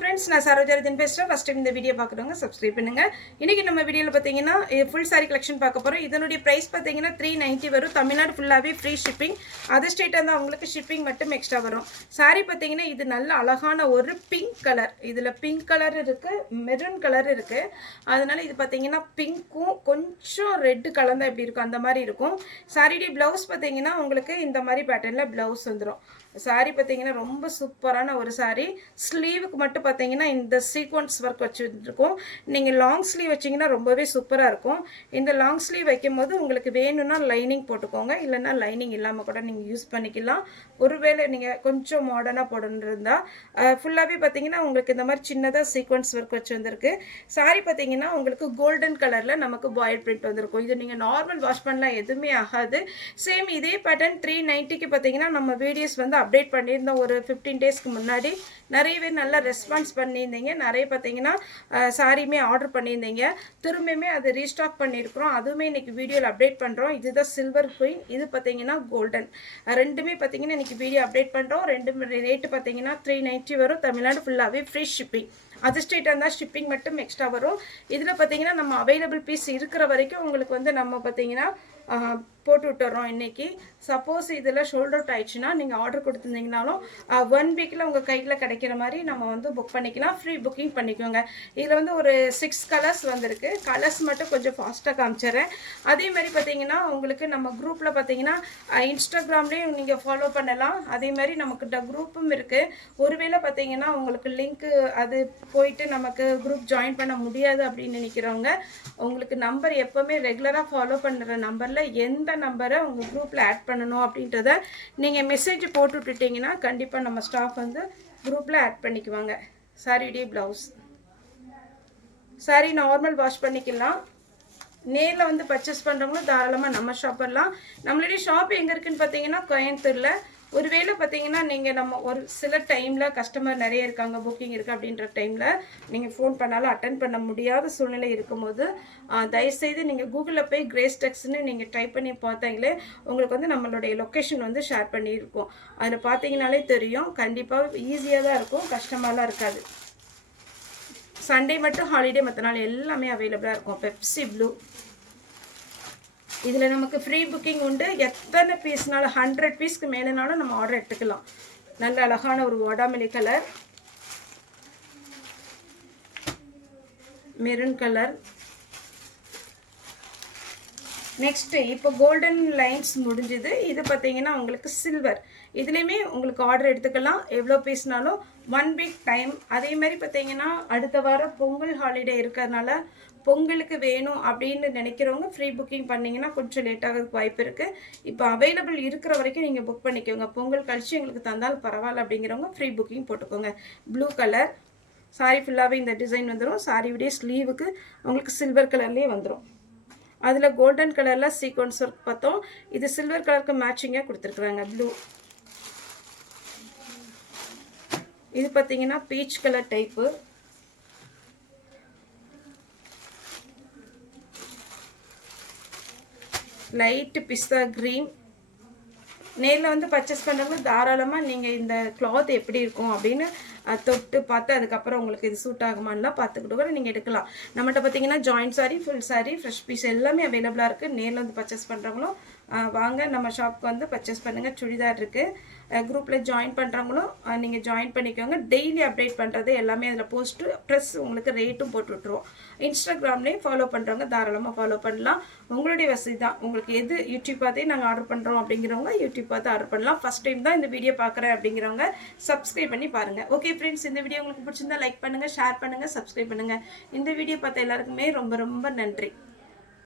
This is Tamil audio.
फ्रेंड्स நான் சரோஜரதின் பேசுறேன் ஃபர்ஸ்ட் டைம் இந்த வீடியோ பார்க்குறவங்க சப்ஸ்கிரைப் பண்ணுங்க இன்னைக்கு நம்ம வீடியோல பாத்தீங்கன்னா ஃபுல் saree கலெக்ஷன் பார்க்க போறோம் இதனுடைய பிரைஸ் பாத்தீங்கன்னா 390 வரும் தமிழ்நாடு ஃபுல்லாவே ஃப்ரீ ஷிப்பிங் அதர் ஸ்டேட்டா இருந்தா உங்களுக்கு ஷிப்பிங் மட்டும் எக்ஸ்ட்ரா வரும் saree பாத்தீங்கன்னா இது நல்ல அழகான ஒரு பிங்க் கலர் இதுல பிங்க் கலர் இருக்கு மெரூன் கலர் இருக்கு அதனால இது பாத்தீங்கன்னா பிங்க்கும் கொஞ்சம் ரெட் கலந்தா எப்படி இருக்கும் அந்த மாதிரி இருக்கும் saree ப்ளவுஸ் பாத்தீங்கன்னா உங்களுக்கு இந்த மாதிரி பேட்டர்ன்ல ப்ளவுஸ் வந்துரும் saree பாத்தீங்கன்னா ரொம்ப சூப்பரான ஒரு saree ஸ்லீவுக்கு மட்டும் பாத்தீங்கன்னா இந்த சீக்வென்ஸ் வர்க் வச்சிருக்கோம் நீங்க லாங் ஸ்லீவ் வச்சீங்கன்னா ரொம்பவே சூப்பரா இருக்கும் இந்த லாங் ஸ்லீவ் வைக்கும்போது உங்களுக்கு வேணும்னா லைனிங் போட்டுக்கோங்க இல்லனா லைனிங் இல்லாம கூட நீங்க யூஸ் பண்ணிக்கலாம் ஒருவேளை நீங்க கொஞ்சம் மாடர்னா போடணும்னா ஃபுல்லாவே பாத்தீங்கன்னா உங்களுக்கு இந்த மாதிரி சின்னதா சீக்வென்ஸ் வர்க் வச்சு வந்திருக்கு saree பாத்தீங்கன்னா உங்களுக்கு கோல்டன் கலர்ல நமக்கு பாயில் பிரிண்ட் வந்திருக்கும் இது நீங்க நார்மல் வாஷ் பண்ணலாம் எதுமே ஆகாது சேம் இதே பேட்டர்ன் 390 க்கு பாத்தீங்கன்னா நம்ம வீடியோஸ் வந்து அப்டேட் பண்ணிருந்தோம் ஒரு 15 டேஸ்க்கு முன்னாடி நிறைய பேர் நல்ல ரெஸ்பான்ஸ் பண்ணியிருந்தீங்க நிறைய பாத்தீங்கன்னா சாரியுமே ஆர்டர் பண்ணியிருந்தீங்க திரும்பவுமே அது ரீஸ்டாக் பண்ணியிருக்கிறோம் அதுவுமே இன்னைக்கு வீடியோல அப்டேட் பண்றோம் இதுதான் சில்வர் குயின் இது பாத்தீங்கன்னா கோல்டன் ரெண்டுமே பாத்தீங்கன்னா இன்னைக்கு வீடியோ அப்டேட் பண்றோம் ரெண்டு ரேட் பாத்தீங்கன்னா 390 வரும் தமிழ்நாடு ஃபுல்லாவே ஃப்ரீ ஷிப்பிங் அதர் ஸ்டேட் இருந்தா ஷிப்பிங் மட்டும் எக்ஸ்ட்ரா வரும் இதுல பாத்தீங்கன்னா நம்ம அவைலபிள் பீஸ் இருக்கிற வரைக்கும் உங்களுக்கு வந்து நம்ம பாத்தீங்கன்னா போட்டு விட்டுறோம் இன்னைக்கு சப்போஸ் இதுல ஷோல்டர் அவுட் ஆயிடுச்சுனா நீங்க ஆர்டர் கொடுத்திருந்தீங்கனாலும் 1 வீக்ல உங்க கையில கிடைக்கிற மாதிரி நம்ம வந்து புக் பண்ணிக்கலாம் ஃப்ரீ புக்கிங் பண்ணிக்கோங்க இதுல வந்து ஒரு 6 கலர்ஸ் வந்திருக்கு கலர்ஸ் மட்டும் கொஞ்சம் ஃபாஸ்டா காமிச்சறேன் அதே மாதிரி பாத்தீங்கன்னா உங்களுக்கு நம்ம குரூப்ல பாத்தீங்கன்னா இன்ஸ்டாகிராம்லயும் நீங்க ஃபாலோ பண்ணலாம் அதே மாதிரி நமக்கு குரூப்பும் இருக்கு ஒருவேளை பாத்தீங்கன்னா உங்களுக்கு லிங்க் அது போயிட்டு நமக்கு குரூப் ஜாயின் பண்ண முடியாது அப்படினு நினைக்கிறவங்க உங்களுக்கு நம்பர் எப்பவுமே ரெகுலரா ஃபாலோ பண்ற நம்பர்ல எந்த நம்பரை உங்க குரூப்ல ஆட் பண்ணனும் அப்படின்றத நீங்க மெசேஜ் போட்டு விட்டுட்டீங்கன்னா கண்டிப்பா நம்ம ஸ்டாஃப் வந்து குரூப்ல ஆட் பண்ணிக்குவாங்க saree blouse saree normal wash பண்ணிக்கலாம் நேர்ல வந்து பர்ச்சேஸ் பண்றவங்க தாராளமா நம்ம ஷாப் வரலாம் நம்மளுடைய ஷாப் எங்க இருக்குன்னு பாத்தீங்கன்னா கோயம்புத்தூர்ல ஒருவேளை பாத்தீங்கன்னா நீங்க நம்ம ஒரு சில டைம்ல கஸ்டமர் நிறைய இருக்காங்க புக்கிங் இருக்கு அப்படின்ற டைம்ல நீங்க ஃபோன் பண்ணாலும் அட்டெண்ட் பண்ண முடியாத சூழ்நிலை இருக்கும்போது தயவு செய்து நீங்க கூகுள்ல போய் கிரேஸ் டெக்ஸ்னு நீங்க டைப் பண்ணி பார்த்தாங்களே உங்களுக்கு வந்து நம்மளுடைய லொகேஷன் வந்து ஷேர் பண்ணியிருக்கோம் அதுல பாத்தீங்கனாலே தெரியும் கண்டிப்பா ஈஸியா தான் இருக்கும் கஷ்டமாலாம் இருக்காது சண்டே மட்டும் ஹாலிடே மத்த நாள் எல்லாமே அவேலபிளா இருக்கும் பெப்சி ப்ளூ இதுல நமக்கு ஃப்ரீ புக்கிங் உண்டு எத்தனை பீஸ்னால 100 பீஸ்க்கு மேலனாலும் நம்ம ஆர்டர் எடுத்துக்கலாம் நல்ல அழகான ஒரு வாடாமல்லி கலர் மெரூன் கலர் நெக்ஸ்ட் இப்போ கோல்டன் லைன்ஸ் முடிஞ்சது இது பாத்தீங்கன்னா உங்களுக்கு சில்வர் இதுலயுமே உங்களுக்கு ஆர்டர் எடுத்துக்கலாம் எவ்வளவு பீஸ்னாலும் 1 வீக் டைம் அதே மாதிரி பாத்தீங்கன்னா அடுத்த வாரம் பொங்கல் ஹாலிடே இருக்கறனால பொங்கலுக்கு வேணும் அப்படின்னு நினைக்கிறவங்க ஃப்ரீ புக்கிங் பண்ணீங்கன்னா கொஞ்சம் லேட் ஆகிறதுக்கு வாய்ப்பு இருக்கு இப்போ அவைலபிள் இருக்கிற வரைக்கும் நீங்க புக் பண்ணிக்கோங்க பொங்கல் கழிச்சு உங்களுக்கு தந்தாலும் பரவாயில்ல அப்படிங்கிறவங்க ஃப்ரீ புக்கிங் போட்டுக்கோங்க ப்ளூ கலர் saree ஃபுல்லாவே இந்த டிசைன் வந்துரும் saree உடைய ஸ்லீவுக்கு உங்களுக்கு சில்வர் கலர்லயே வந்துரும் அதுல கோல்டன் கலர்ல சீக்வென்ஸ் வர்க் பார்த்தோம் இது சில்வர் கலருக்கு மேட்சிங்கா கொடுத்திருக்காங்க ப்ளூ இது பாத்தீங்கன்னா பீச் கலர் டைப் லைட் பிஸ்தா கிரீன் நேர்ல வந்து பர்ச்சேஸ் பண்றவங்க தாராளமா நீங்க இந்த கிளாத் எப்படி இருக்கும் அப்படினு தொட்டு பார்த்து அதுக்கு அப்புறம் உங்களுக்கு இது சூட் ஆகுமான்னு பார்த்துக்கிட்டு கூட நீங்க எடுக்கலாம் நம்மட்ட பாத்தீங்கன்னா joint saree full saree fresh piece எல்லாமே அவேலபிளா இருக்கு நேர்ல வந்து பர்ச்சேஸ் பண்றவங்களும் வாங்க நம்ம ஷாப்க்கு வந்து பர்ச்சேஸ் பண்ணுங்க சுடிதார் இருக்கு குரூப்ல ஜாயின் பண்றவங்களும் நீங்க ஜாயின் பண்ணிக்கோங்க டெய்லி அப்டேட் பண்றது எல்லாமே அதுல போஸ்ட் ப்ளஸ் உங்களுக்கு ரேட்டும் போட்டு விட்டுருவோம் இன்ஸ்டாகிராம்லயே ஃபாலோ பண்றவங்க தாராளமா ஃபாலோ பண்ணலாம் உங்களுடைய வசதி தான் உங்களுக்கு எது யூடியூப் பார்த்தே நாங்க ஆர்டர் பண்றோம் அப்படிங்கிறவங்க யூடியூப் பார்த்து ஆர்டர் பண்ணலாம் ஃபர்ஸ்ட் டைம் தான் இந்த வீடியோ பார்க்கறேன் அப்படிங்கிறவங்க சப்ஸ்கிரைப் பண்ணி பாருங்க ஓகே फ्रेंड्स இந்த வீடியோ உங்களுக்கு பிடிச்சிருந்தா லைக் பண்ணுங்க ஷேர் பண்ணுங்க சப்ஸ்கிரைப் பண்ணுங்க இந்த வீடியோ பார்த்த எல்லாருக்குமே ரொம்ப ரொம்ப நன்றி